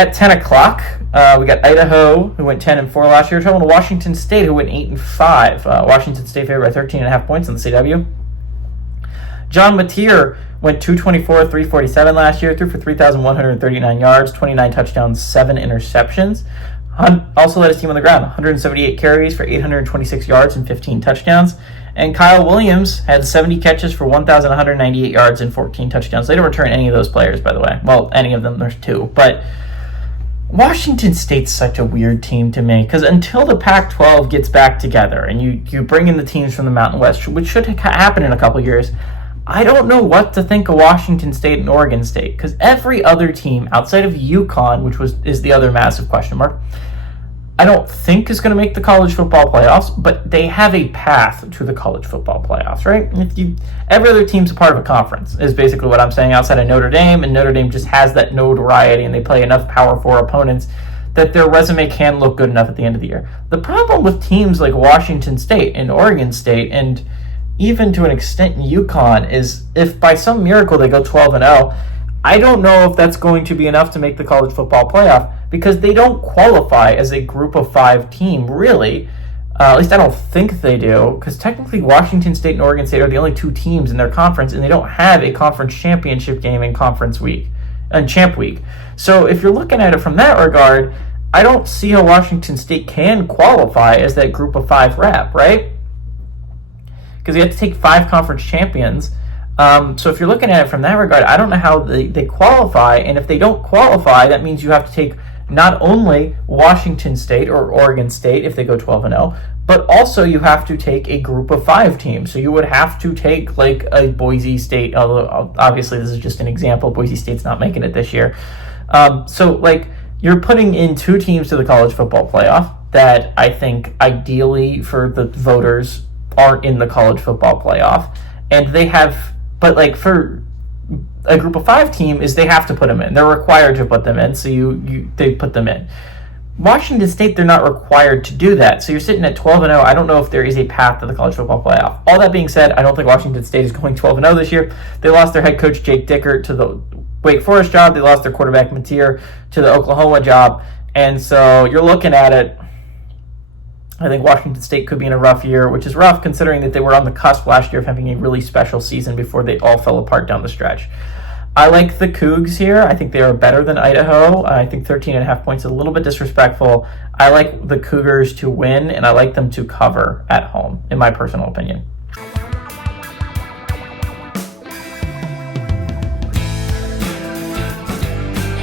At 10 o'clock, we got Idaho, who went 10-4 last year, traveling to Washington State, who went 8-5. Washington State favored by 13.5 points on the CW. John Mateer went 224, 347 last year, threw for 3,139 yards, 29 touchdowns, 7 interceptions. Also led his team on the ground, 178 carries for 826 yards and 15 touchdowns. And Kyle Williams had 70 catches for 1,198 yards and 14 touchdowns. They didn't return any of those players, by the way. Well, any of them, there's 2. But Washington State's such a weird team to me, because until the Pac-12 gets back together and you bring in the teams from the Mountain West, which should happen in a couple years, I don't know what to think of Washington State and Oregon State, because every other team outside of UConn, which is the other massive question mark, I don't think is going to make the college football playoffs, but they have a path to the college football playoffs, right? Every other team's a part of a conference, is basically what I'm saying, outside of Notre Dame, and Notre Dame just has that notoriety, and they play enough Power 4 opponents that their resume can look good enough at the end of the year. The problem with teams like Washington State and Oregon State, and even to an extent UConn, is if by some miracle they go 12-0, I don't know if that's going to be enough to make the college football playoff, because they don't qualify as a group of 5 team, really. At least I don't think they do, because technically Washington State and Oregon State are the only 2 teams in their conference, and they don't have a conference championship game in conference week, and champ week. So if you're looking at it from that regard, I don't see how Washington State can qualify as that group of 5 rep, right? Because you have to take 5 conference champions. So if you're looking at it from that regard, I don't know how they qualify, and if they don't qualify, that means you have to take not only Washington State or Oregon State if they go 12-0, but also you have to take a group of 5 teams. So you would have to take like a Boise State, although obviously this is just an example. Boise State's not making it this year. So like you're putting in 2 teams to the college football playoff that I think ideally for the voters aren't in the college football playoff. And they have, but like for a group of 5 team is they have to put them in. They're required to put them in, so they put them in. Washington State, they're not required to do that. So you're sitting at 12-0. I don't know if there is a path to the college football playoff. All that being said, I don't think Washington State is going 12-0 this year. They lost their head coach, Jake Dickert, to the Wake Forest job. They lost their quarterback, Mateer, to the Oklahoma job. And so you're looking at it, I think Washington State could be in a rough year, which is rough considering that they were on the cusp last year of having a really special season before they all fell apart down the stretch. I like the Cougs here. I think they are better than Idaho. I think 13.5 points is a little bit disrespectful. I like the Cougars to win, and I like them to cover at home, in my personal opinion.